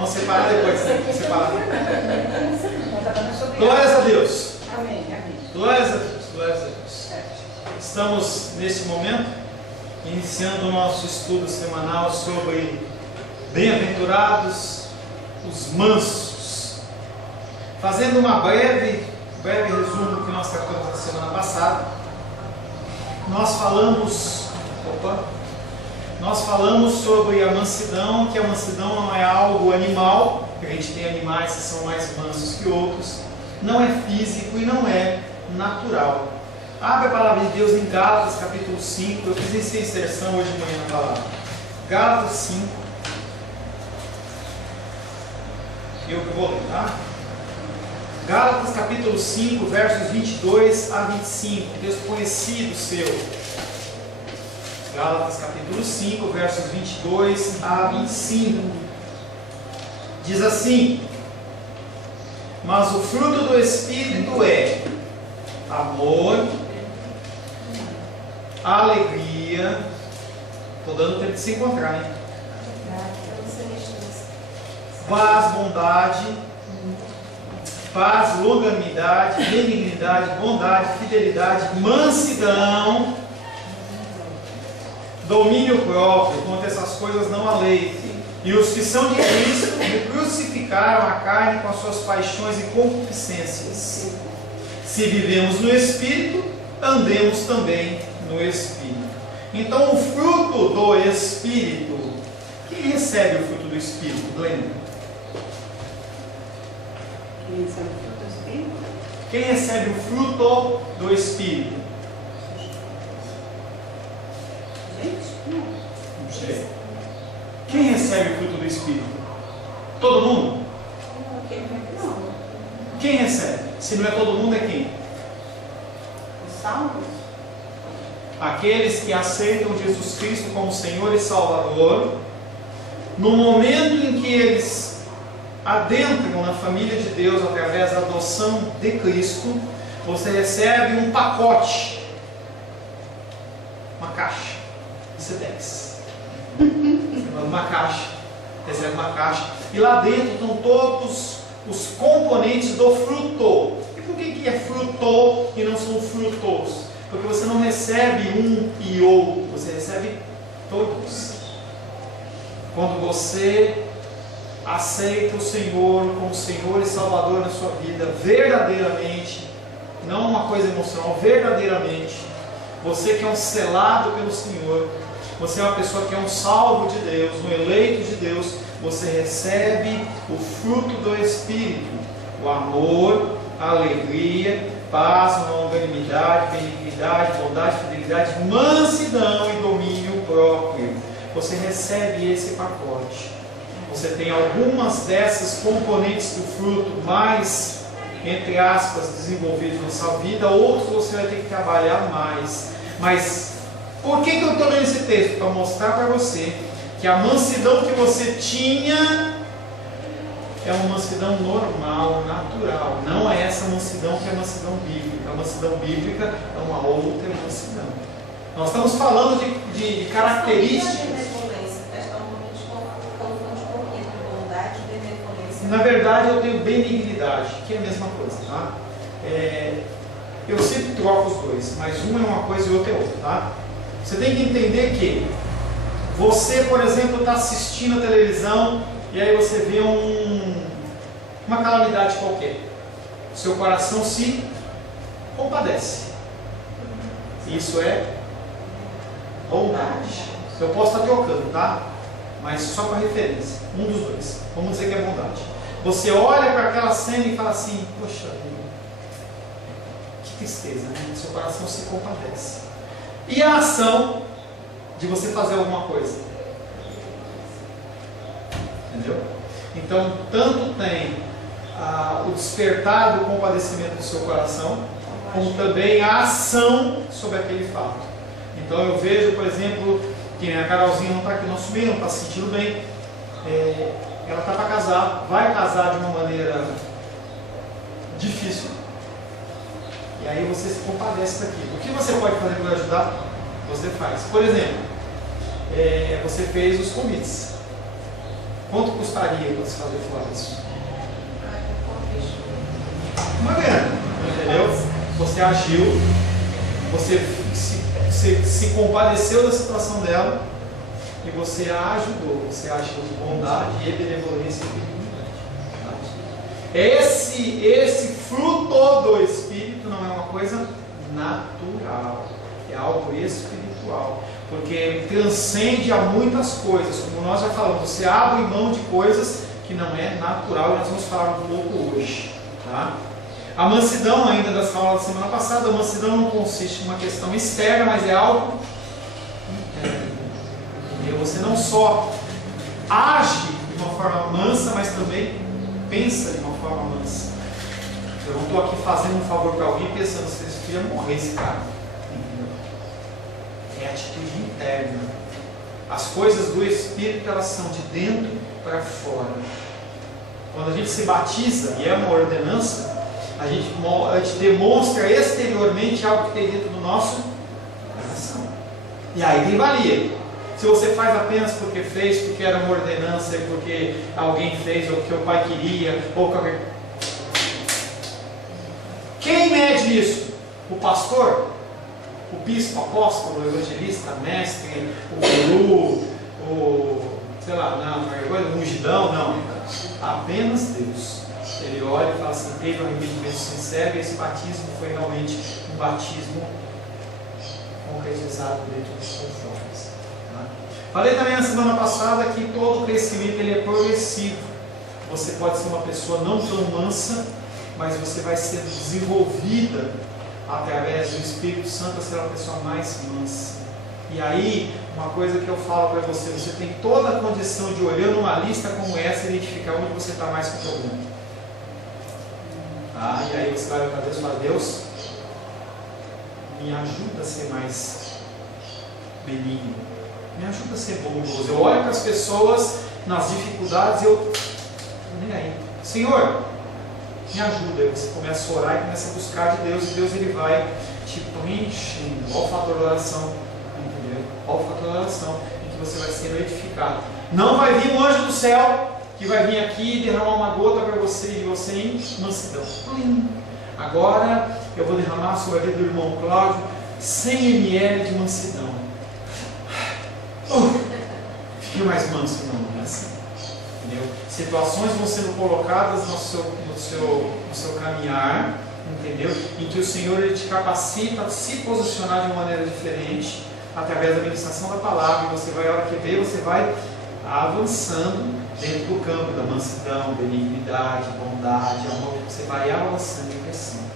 Vamos separar depois. Separar. Glórias a Deus. Amém, amém. Glórias a Deus. Glórias a Deus. Estamos, nesse momento, iniciando o nosso estudo semanal sobre bem-aventurados os mansos. Fazendo um breve resumo do que nós tratamos na semana passada, nós falamos sobre a mansidão, que a mansidão não é algo animal, porque a gente tem animais que são mais mansos que outros, não é físico e não é natural. Abre a palavra de Deus em Gálatas capítulo 5, eu fiz essa inserção hoje de manhã na palavra. Gálatas 5, eu que vou ler, tá? Gálatas capítulo 5, versos 22 a 25, texto conhecido seu. Gálatas capítulo 5, versos 22 a 25. Diz assim: mas o fruto do Espírito é amor, alegria. Estou dando tempo de se encontrar, hein? Paz, bondade, paz, longanimidade, benignidade, bondade, fidelidade, mansidão, domínio próprio. Contra essas coisas não há lei. E os que são de Cristo crucificaram a carne com as suas paixões e concupiscências. Se vivemos no Espírito, andemos também no Espírito. Então, o fruto do Espírito, quem recebe o fruto do Espírito? Glenda? Quem recebe o fruto do Espírito? Não sei. Quem recebe o fruto do Espírito? Todo mundo? Quem recebe? Se não é todo mundo, é quem? Os salvos? Aqueles que aceitam Jesus Cristo como Senhor e Salvador, no momento em que eles adentram na família de Deus através da adoção de Cristo, você recebe um pacote, uma caixa de CEDEX. Uma caixa, recebe uma caixa, e lá dentro estão todos os componentes do fruto. E por que é fruto e não são frutos? Porque você não recebe um e outro, você recebe todos. Quando você aceita o Senhor como Senhor e Salvador na sua vida, verdadeiramente, não uma coisa emocional, verdadeiramente, você que é um selado pelo Senhor, você é uma pessoa que é um salvo de Deus, um eleito de Deus, você recebe o fruto do Espírito, o amor, a alegria, paz, longanimidade, benignidade, bondade, fidelidade, mansidão e domínio próprio. Você recebe esse pacote. Você tem algumas dessas componentes do fruto mais, entre aspas, desenvolvidos na sua vida, outros você vai ter que trabalhar mais. Mas por que eu estou lendo esse texto? Para mostrar para você que a mansidão que você tinha é uma mansidão normal, natural. Não é essa mansidão que é a mansidão bíblica. A mansidão bíblica é uma outra mansidão. Nós estamos falando de características. Na verdade, eu tenho benignidade, que é a mesma coisa, tá? Eu sempre troco os dois, mas uma é uma coisa e outra é outra, tá? Você tem que entender que você, por exemplo, está assistindo a televisão e aí você vê uma calamidade qualquer. Seu coração se compadece. Isso é bondade. Eu posso estar trocando, tá? Mas só para referência, um dos dois. Vamos dizer que é bondade. Você olha para aquela cena e fala assim: poxa vida, que tristeza, né? Seu coração se compadece. E a ação de você fazer alguma coisa. Entendeu? Então, tanto tem o despertar do compadecimento do seu coração, como também a ação sobre aquele fato. Então, eu vejo, por exemplo, que a Carolzinha não está aqui no nosso meio, não está se sentindo bem. Ela está para casar, vai casar de uma maneira difícil. E aí você se compadece daquilo. O que você pode fazer para ajudar? Você faz. Por exemplo, você fez os convites. Quanto custaria para se fazer fora isso? Uma grana, entendeu? Você agiu, você se compadeceu da situação dela e você a ajudou, você agiu de bondade e benevolência e benignidade. Esse fruto do Espírito não é uma coisa natural, é algo espiritual, porque ele transcende a muitas coisas, como nós já falamos. Você abre mão de coisas que não é natural, e nós vamos falar um pouco hoje, tá? A mansidão, ainda das aulas da semana passada, a mansidão não consiste em uma questão externa, mas é algo interno. E você não só age de uma forma mansa, mas também pensa de uma forma mansa. Eu não estou aqui fazendo um favor para alguém pensando se esse filho ia morrer, esse cara. É atitude interna. As coisas do Espírito, elas são de dentro para fora. Quando a gente se batiza, e é uma ordenança, a gente demonstra exteriormente algo que tem dentro do nosso coração. E aí tem valia. Se você faz apenas porque fez, porque era uma ordenança, porque alguém fez, ou porque o pai queria, ou qualquer... Quem mede isso? O pastor? O bispo, apóstolo, o evangelista, mestre, o guru, sei lá, não, o ungidão, não. Apenas Deus. Ele olha e fala assim: teve um arrependimento sincero, e esse batismo foi realmente um batismo concretizado dentro dos conformes. Tá? Falei também na semana passada que todo crescimento ele é progressivo. Você pode ser uma pessoa não tão mansa, mas você vai ser desenvolvida através do Espírito Santo a ser uma pessoa mais mansa. E aí, uma coisa que eu falo para você: você tem toda a condição de, olhando uma lista como essa, identificar onde você está mais com problema. E aí você vai para Deus e fala: Deus, me ajuda a ser mais benigno, me ajuda a ser bondoso. Eu olho para as pessoas nas dificuldades e eu nem aí. Senhor, me ajuda. Aí você começa a orar e começa a buscar de Deus, e Deus ele vai te preenchendo. Olha o fator da oração, entendeu? Olha o fator da oração, em que você vai ser edificado. Não vai vir um anjo do céu que vai vir aqui e derramar uma gota para você, e você em mansidão. Agora eu vou derramar sobre a vida do irmão Cláudio 100 ml de mansidão. Fique mais manso, não é assim. Entendeu? Situações vão sendo colocadas no seu caminhar, entendeu? Em que o Senhor ele te capacita a se posicionar de uma maneira diferente, através da ministração da palavra, e você vai, a hora que vê, você vai avançando dentro do campo da mansidão, benignidade, bondade, amor. Você vai avançando e crescendo.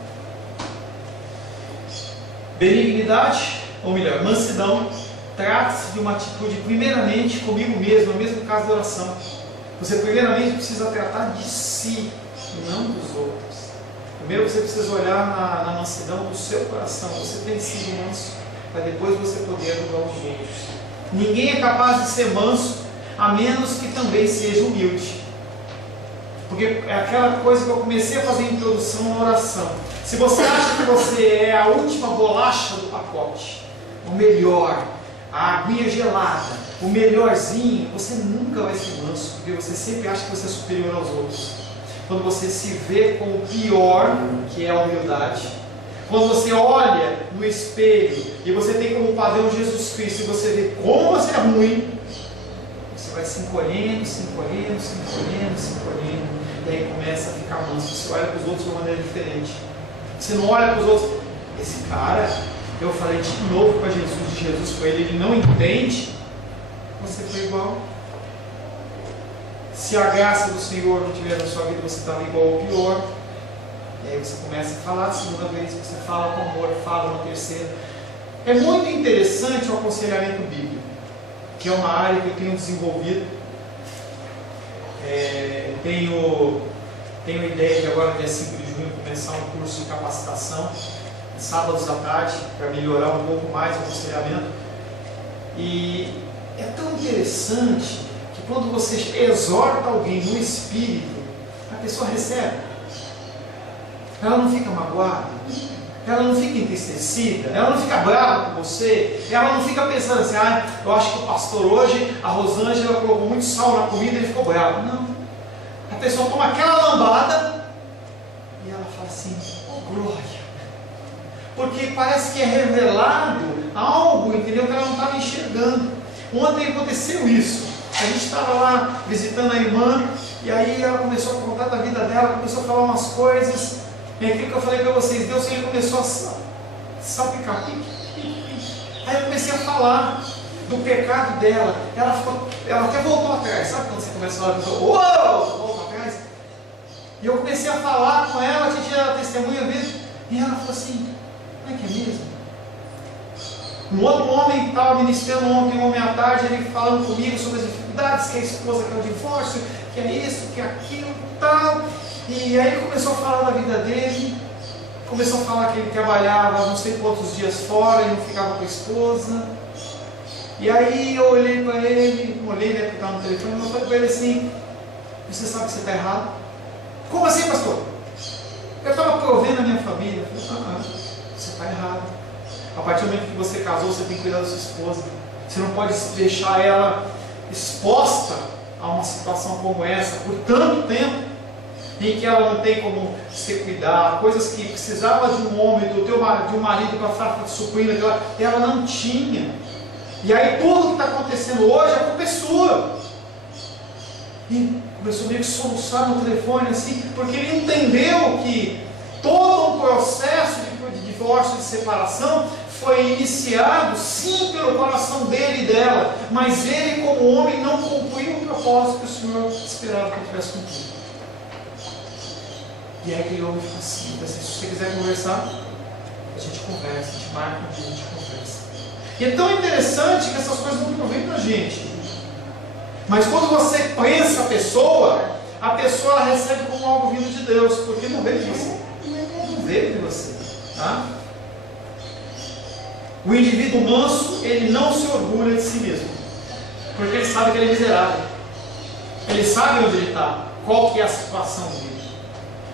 Benignidade, ou melhor, mansidão, trata-se de uma atitude, primeiramente, comigo mesmo, no mesmo caso da oração. Você primeiramente precisa tratar de si, não dos outros. Primeiro você precisa olhar na mansidão do seu coração. Você tem sido manso, para depois você poder ajudar os outros. Ninguém é capaz de ser manso a menos que também seja humilde. Porque é aquela coisa que eu comecei a fazer em introdução na oração. Se você acha que você é a última bolacha do pacote, o melhor, a aguinha gelada, o melhorzinho, você nunca vai ser manso, porque você sempre acha que você é superior aos outros. Quando você se vê com o pior, que é a humildade, quando você olha no espelho e você tem como padrão Jesus Cristo, e você vê como você é ruim, você vai se encolhendo, se encolhendo, se encolhendo, se encolhendo, e aí começa a ficar manso. Você olha para os outros de uma maneira diferente. Você não olha para os outros: esse cara, eu falei de novo para Jesus foi ele não entende. Você foi igual. Se a graça do Senhor não tiver na sua vida, você estava igual ou pior. E aí você começa a falar a segunda vez, você fala com amor, fala uma terceira. É muito interessante o aconselhamento bíblico, que é uma área que eu tenho desenvolvido. Tenho ideia de agora, dia 5 de junho, começar um curso de capacitação, sábados à tarde, para melhorar um pouco mais o aconselhamento. E é tão interessante que quando você exorta alguém no Espírito, a pessoa recebe. Ela não fica magoada, ela não fica entristecida, ela não fica brava com você, ela não fica pensando assim, eu acho que o pastor hoje, a Rosângela colocou muito sal na comida e ele ficou bravo. Não. A pessoa toma aquela lambada e ela fala assim, oh glória. Porque parece que é revelado algo, entendeu? Que ela não estava enxergando. Ontem aconteceu isso. A gente estava lá visitando a irmã, e aí ela começou a contar da vida dela, começou a falar umas coisas. E aquilo que eu falei para vocês, Deus, ele começou a salpicar. Aí eu comecei a falar do pecado dela. Ela até voltou atrás. Sabe quando você começa a falar, a pessoa, uou, volta atrás? E eu comecei a falar com ela, a gente era testemunha mesmo. E ela falou assim, não é que é mesmo? Um outro homem estava ministrando ontem, um homem à tarde, ele falando comigo sobre as dificuldades, que a esposa quer o divórcio, que é isso, que é aquilo e tal. E aí ele começou a falar da vida dele, começou a falar que ele trabalhava não sei quantos dias fora e não ficava com a esposa. E aí eu olhei para ele, porque estava no telefone, eu falei para ele assim, você sabe que você está errado? Como assim, pastor? Eu estava provendo a minha família. Eu falei, você está errado. A partir do momento que você casou, você tem que cuidar da sua esposa. Você não pode deixar ela exposta a uma situação como essa por tanto tempo, em que ela não tem como se cuidar, coisas que precisava de um homem, de um marido para estar suprindo, ela não tinha. E aí tudo que está acontecendo hoje, a culpa é sua. E começou meio que soluçar no telefone assim, porque ele entendeu que todo um processo de divórcio, de separação, foi iniciado sim pelo coração dele e dela, mas ele como homem não cumpriu o propósito que o Senhor esperava que ele tivesse cumprido. E aí aquele homem falou assim, se você quiser conversar, a gente conversa, a gente marca um dia, a gente conversa. E é tão interessante que essas coisas não provêm para a gente. Mas quando você pensa a pessoa ela recebe como algo vindo de Deus, porque não veio de você. Não veio de você. Tá? O indivíduo manso, ele não se orgulha de si mesmo, porque ele sabe que ele é miserável. Ele sabe onde ele está, qual que é a situação dele.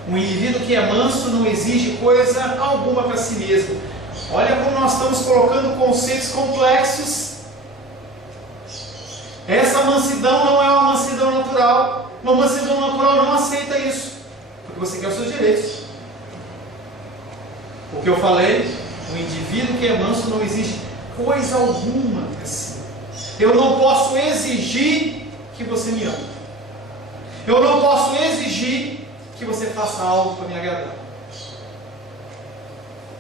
Um indivíduo que é manso não exige coisa alguma para si mesmo. Olha como nós estamos colocando conceitos complexos. Essa mansidão não é uma mansidão natural. Uma mansidão natural não aceita isso, porque você quer os seus direitos. O que eu falei, o indivíduo que é manso não exige coisa alguma para si. Eu não posso exigir que você me ame. Eu não posso exigir que você faça algo para me agradar.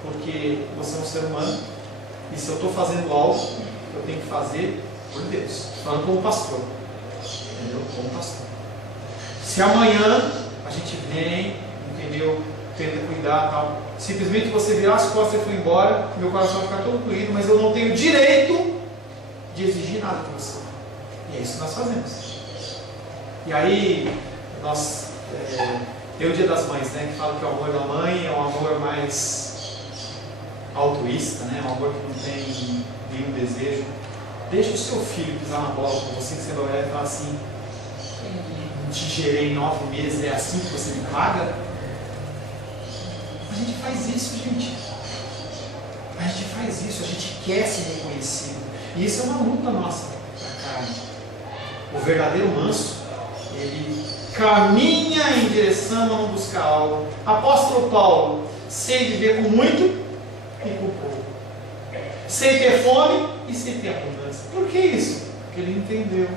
Porque você é um ser humano, e se eu estou fazendo algo, eu tenho que fazer por Deus. Falando como pastor. Entendeu? Como pastor. Se amanhã a gente vem, entendeu? Tenta cuidar tal. Simplesmente você virar as costas e for embora, meu coração vai ficar todo doído, mas eu não tenho direito de exigir nada de você. E é isso que nós fazemos. E aí, tem o Dia das Mães, né? Que fala que o amor da mãe é um amor mais altruísta, né? Um amor que não tem nenhum desejo. Deixa o seu filho pisar na bola com você, que você vai olhar e falar assim, não te gerei 9 meses, é assim que você me paga? A gente faz isso, gente. A gente faz isso, a gente quer ser reconhecido. E isso é uma luta nossa para a carne. O verdadeiro manso, ele caminha em direção a não buscar algo. Apóstolo Paulo, sei viver com muito e com pouco. Sei ter fome e sei ter abundância. Por que isso? Porque ele entendeu.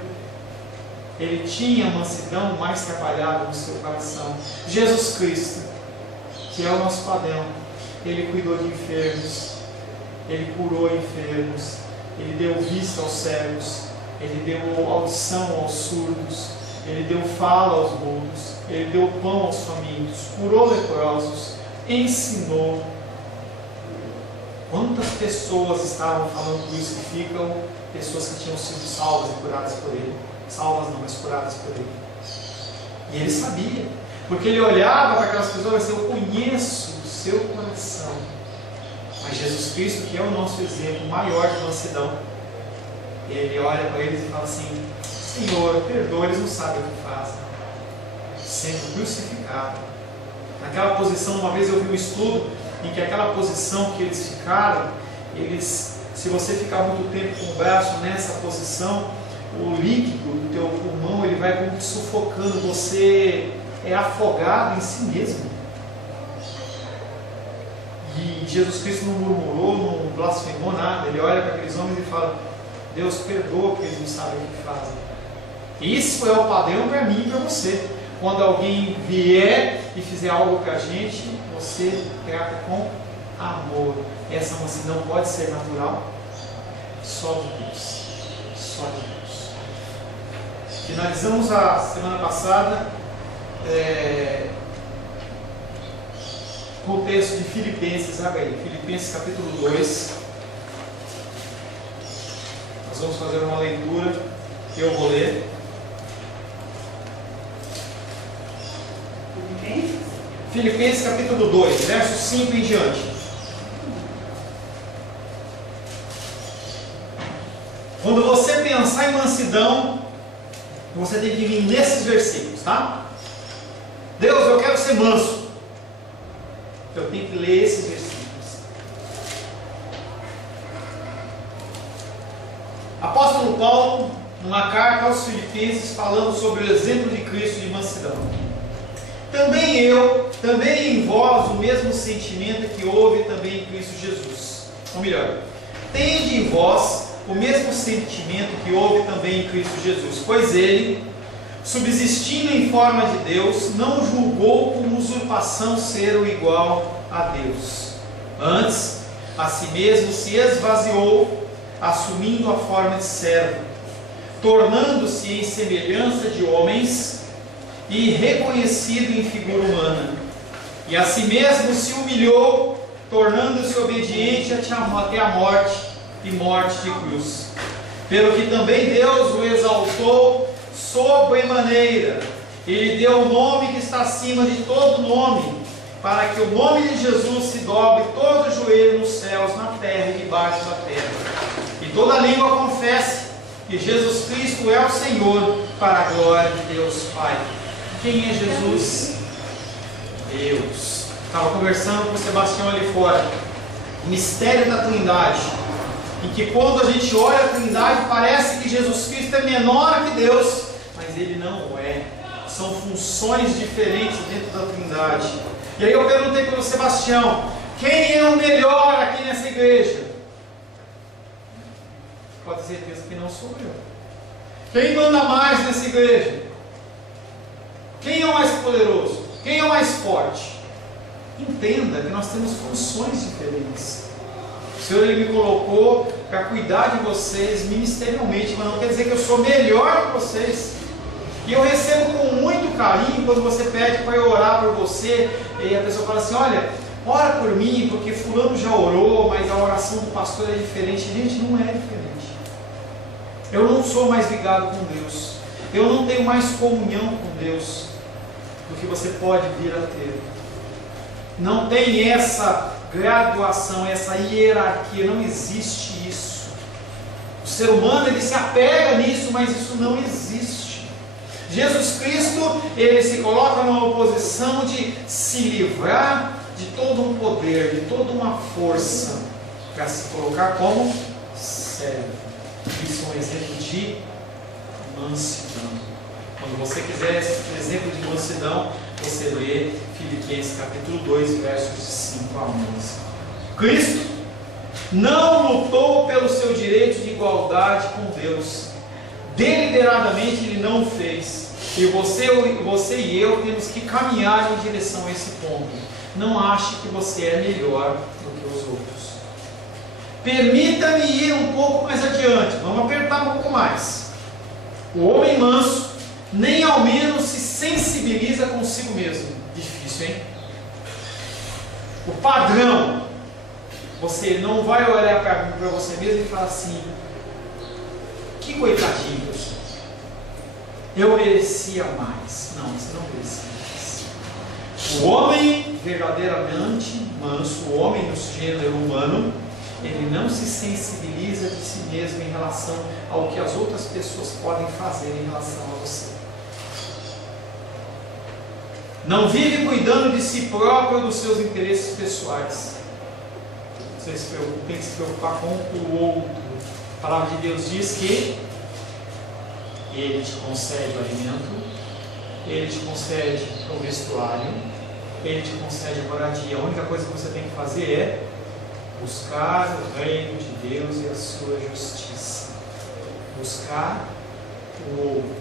Ele tinha mansidão mais trabalhada no seu coração. Jesus Cristo, que é o nosso padrão, ele cuidou de enfermos, ele curou enfermos, ele deu vista aos cegos, ele deu audição aos surdos, ele deu fala aos mudos, ele deu pão aos famintos, curou leprosos, ensinou. Quantas pessoas estavam falando crucificam pessoas que tinham sido salvas e curadas por ele? Salvas não, mas curadas por ele. E ele sabia, porque ele olhava para aquelas pessoas e disse, eu conheço o seu coração. Mas Jesus Cristo, que é o nosso exemplo maior de mansidão, ele olha para eles e fala assim, Senhor, perdoa, eles não sabem o que fazem. Sendo crucificado. Naquela posição, uma vez eu vi um estudo em que aquela posição que eles ficaram, se você ficar muito tempo com o braço nessa posição, o líquido do teu pulmão ele vai como que sufocando, você é afogado em si mesmo. E Jesus Cristo não murmurou, não blasfemou nada. Ele olha para aqueles homens e fala: Deus perdoa porque eles não sabem o que fazem. Isso é o padrão para mim e para você. Quando alguém vier e fizer algo para a gente, você trata com amor. Essa mansidão pode ser natural? Só de Deus. Só de Deus. Finalizamos a semana passada com o texto de Filipenses. Abre aí, Filipenses capítulo 2. Nós vamos fazer uma leitura que eu vou ler. Filipenses capítulo 2, verso 5 em diante. Quando você pensar em mansidão, você tem que vir nesses versículos, tá? Deus, eu quero ser manso. Eu tenho que ler esses versículos. Apóstolo Paulo, numa carta aos Filipenses, falando sobre o exemplo de Cristo de mansidão. Também em vós o mesmo sentimento que houve também em Cristo Jesus. Ou melhor, tende em vós o mesmo sentimento que houve também em Cristo Jesus, pois ele, subsistindo em forma de Deus, não julgou como usurpação ser o igual a Deus. Antes, a si mesmo se esvaziou, assumindo a forma de servo, tornando-se em semelhança de homens e reconhecido em figura humana. E a si mesmo se humilhou, tornando-se obediente até a morte, e morte de cruz. Pelo que também Deus o exaltou sobremaneira, e lhe deu o nome que está acima de todo nome, para que o nome de Jesus se dobre todo o joelho nos céus, na terra e debaixo da terra, e toda língua confesse que Jesus Cristo é o Senhor, para a glória de Deus Pai. Quem é Jesus? Deus. Estava conversando com o Sebastião ali fora. O mistério da Trindade, em que quando a gente olha a Trindade, parece que Jesus Cristo é menor que Deus, mas Ele não é. São funções diferentes dentro da Trindade. E aí eu perguntei para o Sebastião: quem é o melhor aqui nessa igreja? Pode ter certeza que não sou eu. Quem manda mais nessa igreja? Quem é o mais poderoso? Quem é o mais forte? Entenda que nós temos funções diferentes. O Senhor Ele me colocou para cuidar de vocês ministerialmente, mas não quer dizer que eu sou melhor que vocês. E eu recebo com muito carinho quando você pede para eu orar por você, e a pessoa fala assim: olha, ora por mim, porque fulano já orou, mas a oração do pastor é diferente. Gente, não é diferente. Eu não sou mais ligado com Deus. Eu não tenho mais comunhão com Deus do que você pode vir a ter. Não tem essa graduação, essa hierarquia, não existe isso. O ser humano ele se apega nisso, mas isso não existe. Jesus Cristo, ele se coloca numa posição de se livrar de todo um poder, de toda uma força, para se colocar como servo. Isso é um exemplo de mansidão. Quando você quiser esse exemplo de mansidão, você lê Filipenses capítulo 2, versos de 5 a 11. Cristo não lutou pelo seu direito de igualdade com Deus. Deliberadamente Ele não fez. E você e eu temos que caminhar em direção a esse ponto. Não ache que você é melhor do que os outros. Permita-me ir um pouco mais adiante. Vamos apertar um pouco mais. O homem manso nem ao menos se sensibiliza consigo mesmo. Difícil, hein? O padrão. Você não vai olhar para você mesmo e falar assim: que coitadinho que eu sou. Eu merecia mais. Não, você não merecia mais. O homem verdadeiramente manso, o homem no gênero humano, ele não se sensibiliza de si mesmo em relação ao que as outras pessoas podem fazer em relação a você. Não vive cuidando de si próprio ou dos seus interesses pessoais. Você tem que se preocupar com o outro. A palavra de Deus diz que Ele te concede o alimento, Ele te concede o vestuário, Ele te concede a moradia. A única coisa que você tem que fazer é buscar o reino de Deus e a sua justiça. Buscar o outro.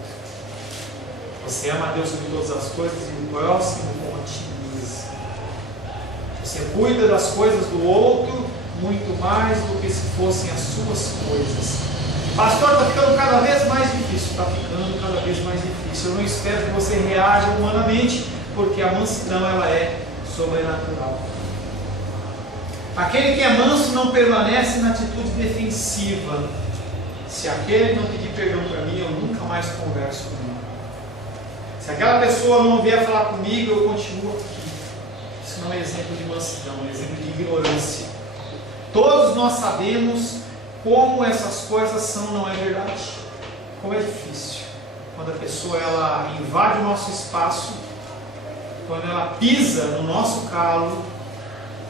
Você ama a Deus sobre todas as coisas e o próximo como a ti mesmo. Você cuida das coisas do outro muito mais do que se fossem as suas coisas. Pastor, está ficando cada vez mais difícil. Está ficando cada vez mais difícil. Eu não espero que você reaja humanamente, porque a mansidão ela é sobrenatural. Aquele que é manso não permanece na atitude defensiva. Se aquele não pedir perdão para mim, eu nunca mais converso com ele. Se aquela pessoa não vier falar comigo, eu continuo aqui. Isso não é exemplo de mansidão, é exemplo de ignorância. Todos nós sabemos como essas coisas são, não é verdade? Como é difícil. Quando a pessoa ela invade o nosso espaço, quando ela pisa no nosso calo,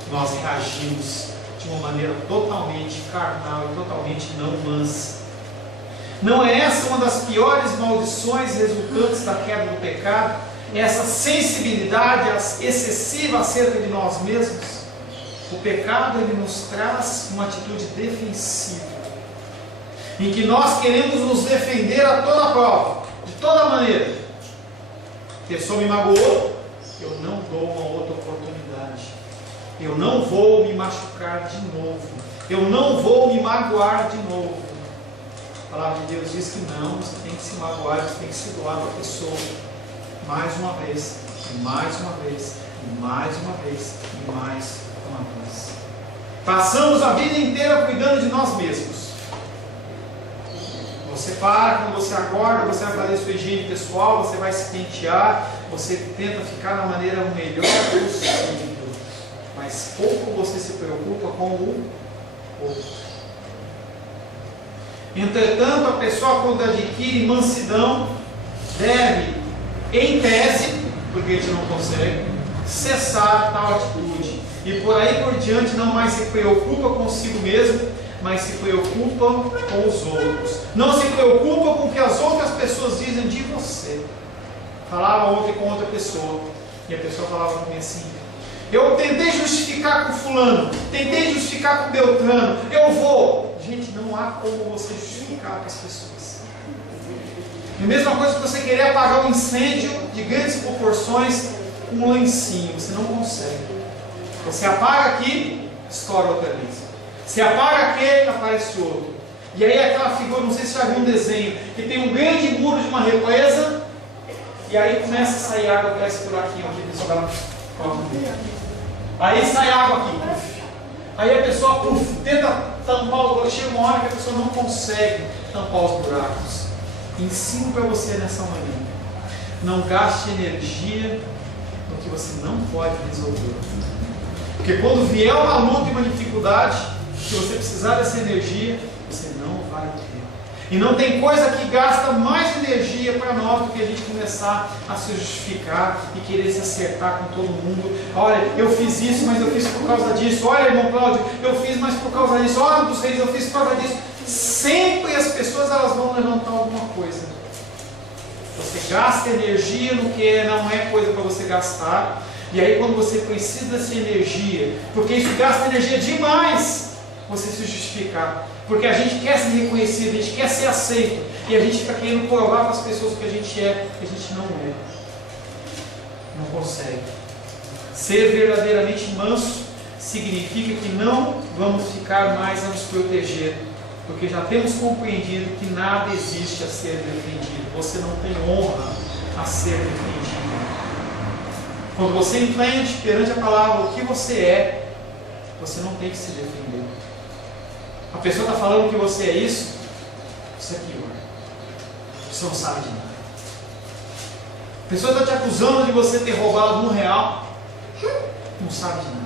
nós reagimos de uma maneira totalmente carnal e totalmente não mansa. Não é essa uma das piores maldições resultantes da queda do pecado? Essa sensibilidade excessiva acerca de nós mesmos? O pecado ele nos traz uma atitude defensiva, em que nós queremos nos defender a toda prova, de toda maneira. A pessoa me magoou, eu não dou uma outra oportunidade. Eu não vou me machucar de novo. Eu não vou me magoar de novo. A palavra de Deus diz que não, você tem que se magoar, você tem que se doar para a pessoa. Mais uma vez, e mais uma vez, e mais uma vez, e mais uma vez. Passamos a vida inteira cuidando de nós mesmos. Você para, quando você acorda, você vai fazer sua higiene pessoal, você vai se pentear, você tenta ficar da maneira melhor possível. Mas pouco você se preocupa com o outro. Entretanto, a pessoa quando adquire mansidão, deve, em tese, porque a gente não consegue, cessar tal atitude. E por aí por diante não mais se preocupa consigo mesmo, mas se preocupa com os outros. Não se preocupa com o que as outras pessoas dizem de você. Falava ontem com outra pessoa, e a pessoa falava comigo assim: eu tentei justificar com fulano, tentei justificar com Beltrano, eu vou. Gente, não há como você justificar para as pessoas. É a mesma coisa que você querer apagar um incêndio de grandes proporções com um lencinho, você não consegue. Você apaga aqui, estoura outra vez. Você apaga aquele, aparece outro. E aí aquela figura, não sei se já viu um desenho, que tem um grande muro de uma represa, e aí começa a sair água por esse buraquinho aqui, a pessoa vai. Aí sai água aqui. Aí a pessoa tenta tampar o buraco. Chega uma hora que a pessoa não consegue tampar os buracos. Ensino para você nessa manhã: não gaste energia no que você não pode resolver. Porque quando vier uma luta e uma dificuldade, se você precisar dessa energia, você não vai ter. E não tem coisa que gasta mais energia para nós do que a gente começar a se justificar e querer se acertar com todo mundo. Olha, eu fiz isso, mas eu fiz por causa disso. Olha, irmão Cláudio, eu fiz mais por causa disso. Olha, dos reis, eu fiz por causa disso. Sempre as pessoas elas vão levantar alguma coisa. Você gasta energia no que não é coisa para você gastar. E aí quando você precisa dessa energia, porque isso gasta energia demais, você se justificar. Porque a gente quer ser reconhecido, a gente quer ser aceito. E a gente fica querendo provar para as pessoas o que a gente é, que a gente não é. Não consegue. Ser verdadeiramente manso significa que não vamos ficar mais a nos proteger. Porque já temos compreendido que nada existe a ser defendido. Você não tem honra a ser defendido. Quando você entende perante a palavra o que você é, você não tem que se defender. A pessoa está falando que você é isso, isso é pior. Você não sabe de nada. A pessoa está te acusando de você ter roubado R$1, não sabe de nada.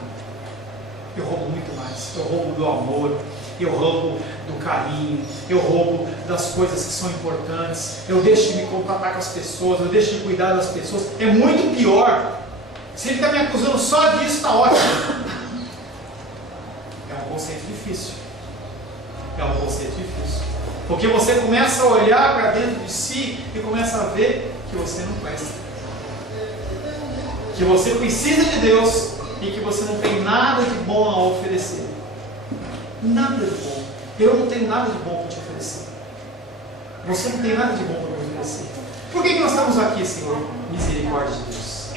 Eu roubo muito mais. Eu roubo do amor, eu roubo do carinho, eu roubo das coisas que são importantes, eu deixo de me contatar com as pessoas, eu deixo de cuidar das pessoas. É muito pior. Se ele está me acusando só disso, está ótimo. É um bom difícil. É um conceito difícil. Porque você começa a olhar para dentro de si e começa a ver que você não presta. Que você precisa de Deus e que você não tem nada de bom a oferecer. Nada de bom. Eu não tenho nada de bom para te oferecer. Você não tem nada de bom para me oferecer. Por que nós estamos aqui, Senhor? Misericórdia de Deus.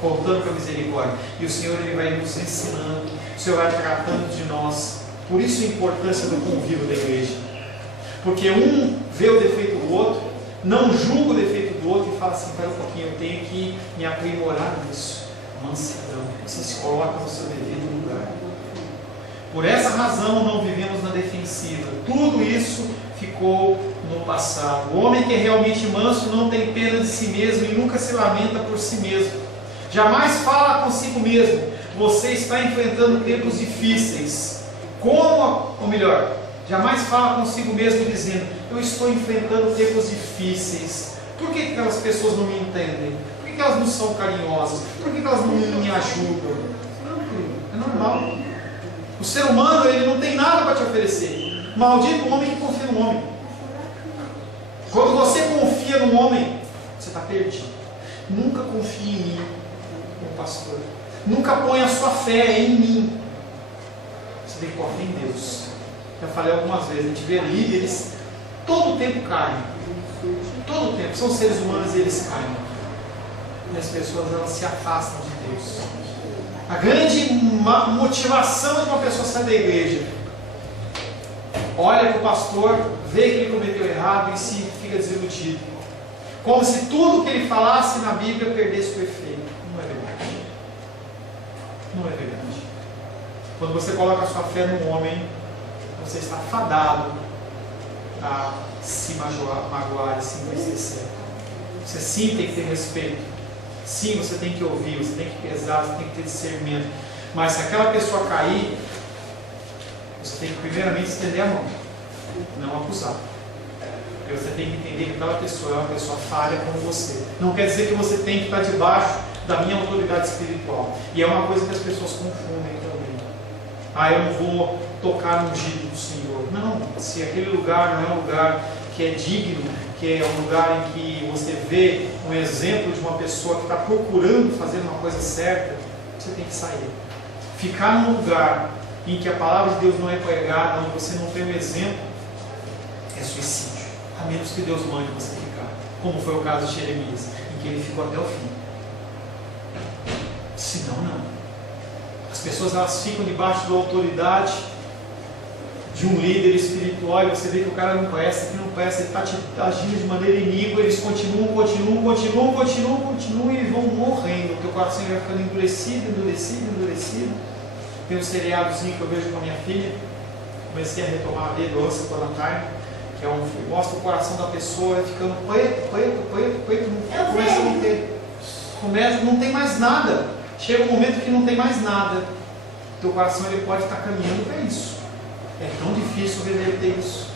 Contando com a misericórdia. E o Senhor ele vai nos ensinando. O Senhor vai tratando de nós. Por isso a importância do convívio da igreja. Porque um vê o defeito do outro, não julga o defeito do outro e fala assim, espera um pouquinho, eu tenho que me aprimorar nisso. Mansidão. Você se coloca no seu devido lugar. Por essa razão não vivemos na defensiva. Tudo isso ficou no passado. O homem que é realmente manso não tem pena de si mesmo e nunca se lamenta por si mesmo. Jamais fala consigo mesmo. Você está enfrentando tempos difíceis. Ou melhor, jamais fala consigo mesmo dizendo, eu estou enfrentando tempos difíceis. Por que aquelas pessoas não me entendem? Por que elas não são carinhosas? Por que elas não me ajudam? É normal. O ser humano ele não tem nada para te oferecer. Maldito o homem que confia no homem. Quando você confia no homem, você está perdido. Nunca confie em mim, como pastor. Nunca ponha a sua fé em mim. Você tem que confiar em Deus. Já falei algumas vezes, a gente vê líderes, todo o tempo caem. Todo o tempo. São seres humanos e eles caem. E as pessoas elas se afastam de Deus. A grande motivação de uma pessoa sair da igreja, olha para o pastor, vê que ele cometeu errado e se fica desiludido. Como se tudo que ele falasse na Bíblia perdesse o efeito. Não é verdade. Não é verdade. Quando você coloca a sua fé num homem, você está fadado a se magoar e se entristecer. Você sim tem que ter respeito. Sim, você tem que ouvir, você tem que pesar, você tem que ter discernimento. Mas se aquela pessoa cair, você tem que primeiramente estender a mão, não acusar. Porque você tem que entender que aquela pessoa é uma pessoa falha como você. Não quer dizer que você tem que estar debaixo da minha autoridade espiritual. E é uma coisa que as pessoas confundem também. Ah, eu não vou tocar no ungido do Senhor. Não, se aquele lugar não é um lugar que é digno, que é um lugar em que você vê um exemplo de uma pessoa que está procurando fazer uma coisa certa, você tem que sair. Ficar num lugar em que a palavra de Deus não é pregada, onde você não tem um exemplo, é suicídio. A menos que Deus mande você ficar. Como foi o caso de Jeremias, em que ele ficou até o fim. Senão, não. As pessoas elas ficam debaixo da autoridade de um líder espiritual e você vê que o cara não conhece, que não conhece, ele está agindo de maneira iníqua, eles continuam e vão morrendo. O teu coração vai ficando endurecido. Tem um seriadozinho que eu vejo com a minha filha, comecei a retomar a ver, Once Upon a Time, que é mostra o coração da pessoa ficando preto, não tem mais nada. Chega um momento que não tem mais nada. O teu coração ele pode estar caminhando para isso. É tão difícil reverter isso.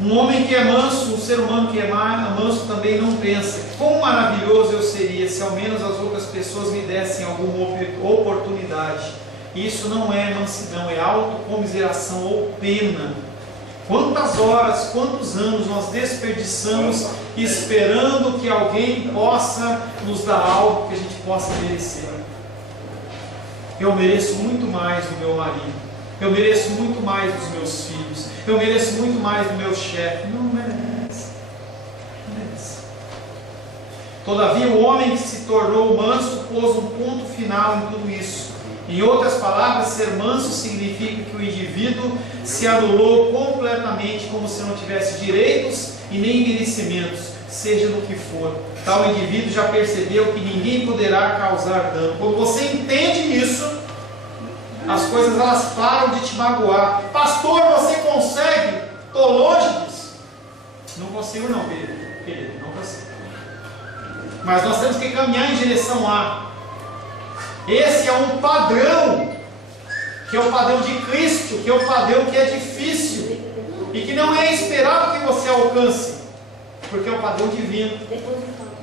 Um homem que é manso, um ser humano que é manso também não pensa. Quão maravilhoso eu seria se ao menos as outras pessoas me dessem alguma oportunidade. Isso não é mansidão, é autocomiseração ou pena. Quantas horas, quantos anos nós desperdiçamos esperando que alguém possa nos dar algo que a gente possa merecer. Eu mereço muito mais do meu marido. Eu mereço muito mais dos meus filhos. Eu mereço muito mais do meu chefe. Não merece. Não merece. Todavia, o homem que se tornou manso pôs um ponto final em tudo isso. Em outras palavras, ser manso significa que o indivíduo se anulou completamente, como se não tivesse direitos e nem merecimentos, seja no que for. Tal indivíduo já percebeu que ninguém poderá causar dano. Quando você entende isso, as coisas elas param de te magoar. Pastor, você consegue? Estou longe disso. Não consigo não, querido, não consigo. Mas nós temos que caminhar em direção a. Esse é um padrão, que é o padrão de Cristo, que é o padrão que é difícil e que não é esperado que você alcance, porque é um padrão divino.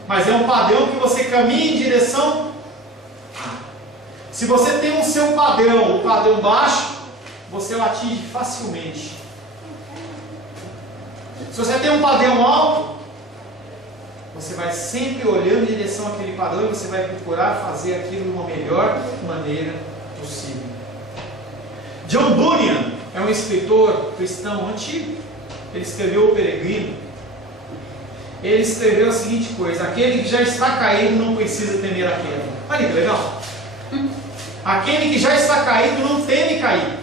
Mas é um padrão que você caminha em direção. Se você tem o seu padrão, o padrão baixo, você o atinge facilmente. Se você tem um padrão alto, você vai sempre olhando em direção àquele padrão e você vai procurar fazer aquilo de uma melhor maneira possível. John Bunyan é um escritor cristão antigo. Ele escreveu O Peregrino. Ele escreveu a seguinte coisa: aquele que já está caído não precisa temer a queda. Olha que legal. Aquele que já está caído não teme cair.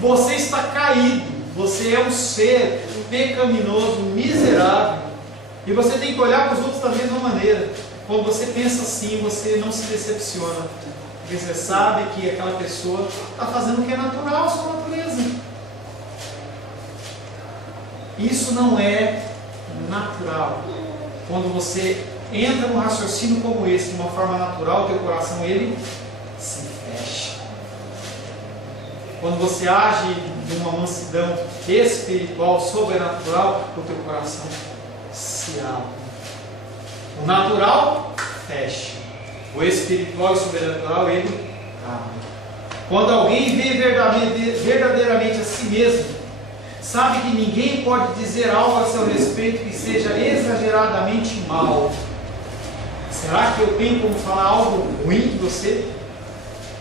Você está caído. Você é um ser pecaminoso, miserável. E você tem que olhar para os outros da mesma maneira. Quando você pensa assim, você não se decepciona. Porque você sabe que aquela pessoa está fazendo o que é natural, a sua natureza. Isso não é natural. Quando você entra num raciocínio como esse, de uma forma natural, o teu coração ele se fecha. Quando você age de uma mansidão espiritual, sobrenatural, o teu coração se abre. O natural fecha. O espiritual e sobrenatural ele abre. Quando alguém vê verdadeiramente a si mesmo, sabe que ninguém pode dizer algo a seu respeito que seja exageradamente mal. Será que eu tenho como falar algo ruim de você?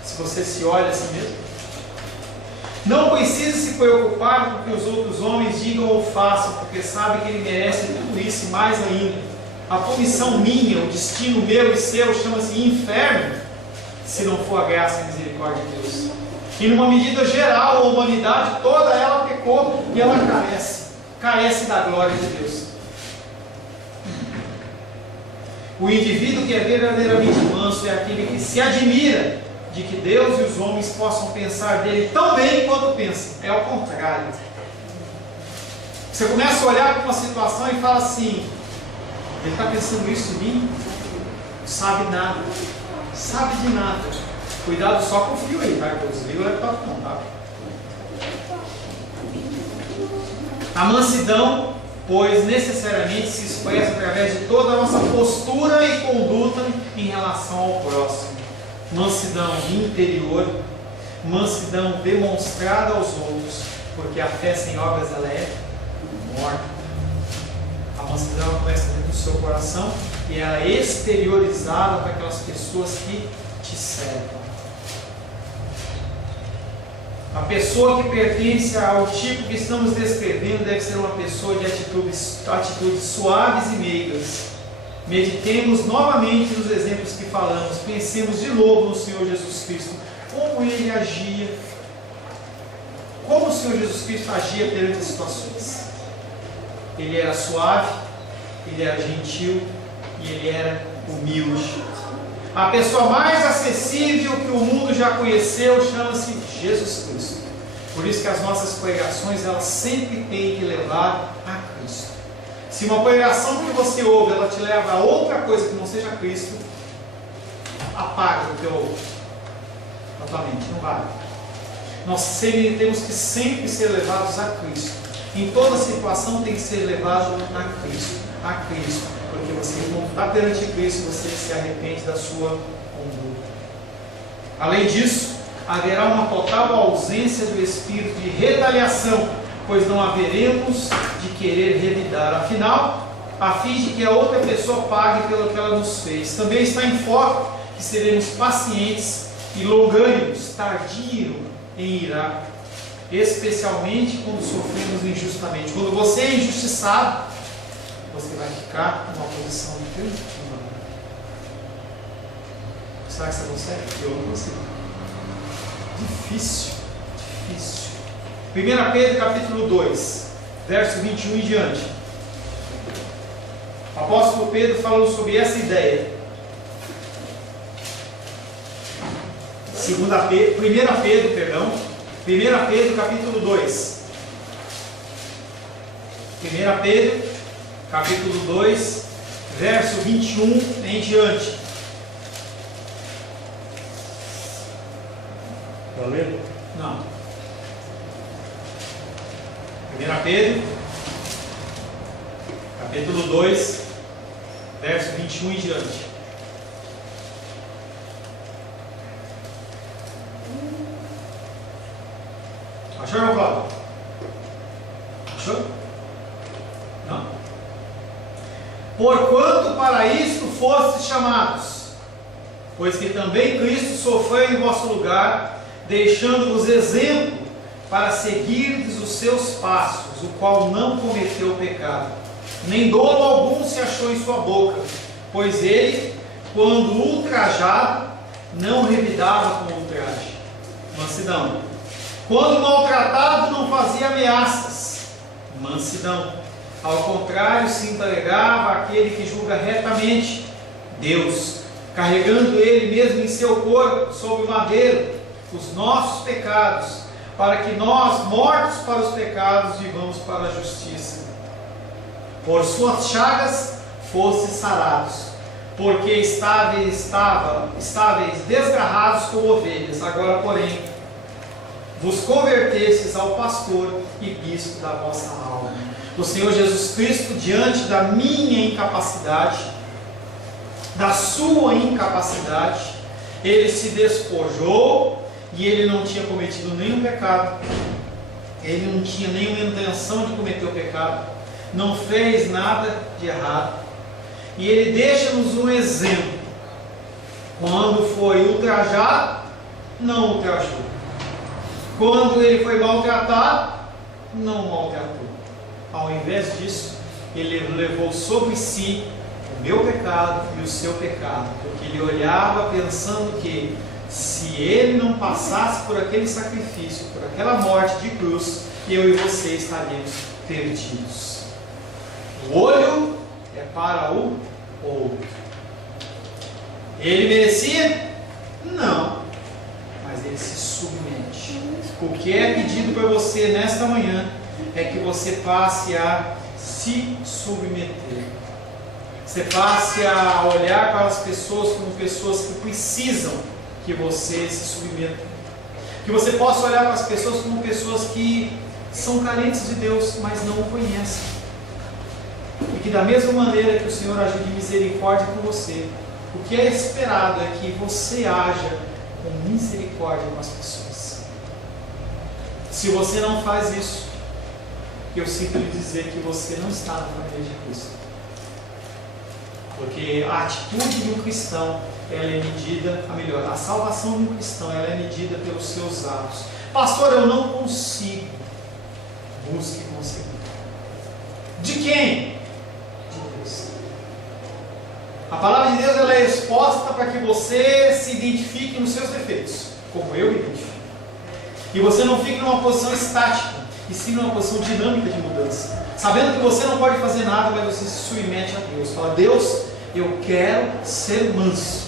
Se você se olha a si mesmo? Não precisa se preocupar com o que os outros homens digam ou façam, porque sabe que ele merece tudo isso e mais ainda. A punição minha, o destino meu e seu chama-se inferno, se não for a graça e a misericórdia de Deus. E numa medida geral, a humanidade toda ela pecou e ela carece da glória de Deus. O indivíduo que é verdadeiramente manso é aquele que se admira de que Deus e os homens possam pensar dele tão bem quanto pensam. É ao contrário. Você começa a olhar para uma situação e fala assim: ele está pensando isso de mim? Não sabe nada. Sabe de nada. Cuidado só com o fio aí, vai? Os fios é para contar. A mansidão, pois necessariamente se expressa através de toda a nossa postura e conduta em relação ao próximo. Mansidão interior, mansidão demonstrada aos outros, porque a fé sem obras ela é morta. A mansidão começa dentro do seu coração e ela é exteriorizada para aquelas pessoas que te cercam. A pessoa que pertence ao tipo que estamos descrevendo deve ser uma pessoa de atitudes suaves e meigas. Meditemos novamente nos exemplos que falamos. Pensemos de novo no Senhor Jesus Cristo. Como Ele agia. Como o Senhor Jesus Cristo agia perante as situações. Ele era suave, Ele era gentil e Ele era humilde. A pessoa mais acessível que o mundo já conheceu chama-se Jesus Cristo. Por isso que as nossas pregações elas sempre têm que levar a Cristo. Se uma pregação que você ouve ela te leva a outra coisa que não seja Cristo, apaga da tua mente, não vale. Nós temos que sempre ser levados a Cristo. Em toda situação tem que ser levado a Cristo. A Cristo. Porque você, quando está perante Cristo, você se arrepende da sua conduta. Além disso, haverá uma total ausência do espírito de retaliação, pois não haveremos de querer revidar. Afinal, a fim de que a outra pessoa pague pelo que ela nos fez. Também está em foco que seremos pacientes e longânimos, tardios em irar, especialmente quando sofremos injustamente. Quando você é injustiçado, você vai ficar numa posição de tranquila. Será que você consegue? Eu não consigo. Difícil. 1 Pedro capítulo 2, verso 21 em diante. O apóstolo Pedro falou sobre essa ideia. 1 Pedro capítulo 2. 1 Pedro capítulo 2, verso 21 em diante. Valeu? Não. 1 Pedro capítulo 2, verso 21 em diante. Achou, irmão Cláudio? Achou? Não? Porquanto para isto fostes chamados, pois que também Cristo sofreu em vosso lugar, deixando-vos exemplo para seguirdes os seus passos, o qual não cometeu pecado, nem dolo algum se achou em sua boca, pois ele, quando ultrajado, não revidava com ultraje. Mansidão. Quando maltratado, não fazia ameaças. Mansidão. Ao contrário, se entregava àquele que julga retamente, Deus, carregando ele mesmo em seu corpo, sobre o madeiro, os nossos pecados, para que nós, mortos para os pecados, vivamos para a justiça. Por suas chagas fostes sarados, porque estáveis desgarrados como ovelhas. Agora, porém, vos convertestes ao pastor e bispo da vossa alma. O Senhor Jesus Cristo, diante da minha incapacidade, da sua incapacidade, ele se despojou, e ele não tinha cometido nenhum pecado, ele não tinha nenhuma intenção de cometer o pecado, não fez nada de errado, e ele deixa-nos um exemplo. Quando foi ultrajado, não ultrajou. Quando ele foi maltratado, não maltratou. Ao invés disso, ele levou sobre si o meu pecado e o seu pecado, porque ele olhava pensando que, se ele não passasse por aquele sacrifício, por aquela morte de cruz, eu e você estaríamos perdidos. O olho é para o outro. Ele merecia? Não. Mas ele se submete. O que é pedido para você nesta manhã é que você passe a se submeter. Você passe a olhar para as pessoas como pessoas que precisam que você se submeta. Que você possa olhar para as pessoas como pessoas que são carentes de Deus, mas não o conhecem. E que da mesma maneira que o Senhor agiu de misericórdia com você, o que é esperado é que você haja com misericórdia com as pessoas. Se você não faz isso, eu sinto lhe dizer que você não está na família de Cristo. Porque a atitude de um cristão, ela é medida, a salvação de um cristão, ela é medida pelos seus atos. Pastor, eu não consigo. Busque conseguir. De quem? De Deus. A palavra de Deus, ela é exposta para que você se identifique nos seus defeitos, como eu me identifico. E você não fique numa posição estática, e sim numa posição dinâmica de mudança. Sabendo que você não pode fazer nada, mas você se submete a Deus. Fala, Deus, eu quero ser manso.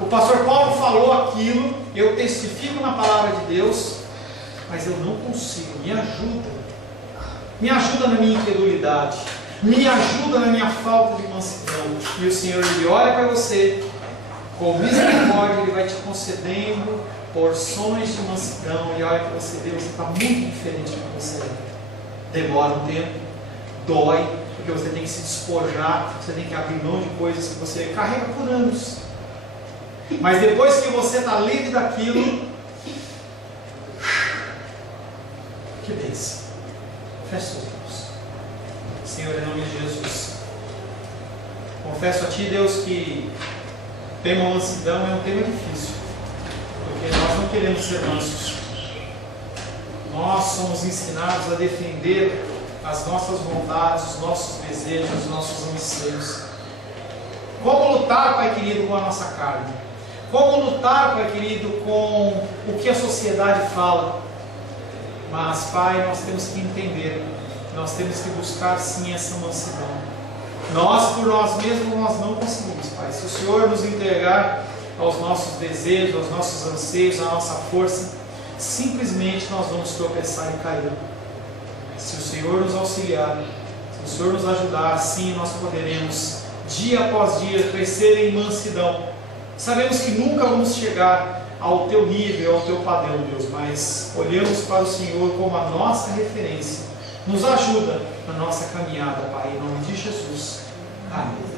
O pastor Paulo falou aquilo, eu testifico na palavra de Deus, mas eu não consigo, me ajuda. Me ajuda na minha incredulidade, me ajuda na minha falta de mansidão. E o Senhor, Ele olha para você, com misericórdia, Ele vai te concedendo porções de mansidão, e olha para você, Deus está muito diferente do que você é. Demora um tempo, dói, porque você tem que se despojar, você tem que abrir mão de coisas que você carrega por anos. Mas depois que você está livre daquilo, que bênção. Feche seus olhos. Senhor, em nome de Jesus, confesso a Ti, Deus, que o tema mansidão é um tema difícil, porque nós não queremos ser mansos. Nós somos ensinados a defender as nossas vontades, os nossos desejos, os nossos anseios. Como lutar, Pai querido, com a nossa carne? Como lutar, Pai querido, com o que a sociedade fala? Mas, Pai, nós temos que entender, nós temos que buscar sim essa mansidão. Nós, por nós mesmos, nós não conseguimos, Pai. Se o Senhor nos entregar aos nossos desejos, aos nossos anseios, à nossa força, simplesmente nós vamos tropeçar e cair. Se o Senhor nos auxiliar, se o Senhor nos ajudar, assim nós poderemos, dia após dia, crescer em mansidão. Sabemos que nunca vamos chegar ao Teu nível, ao Teu padrão, Deus, mas olhamos para o Senhor como a nossa referência. Nos ajuda na nossa caminhada, Pai, em nome de Jesus. Amém.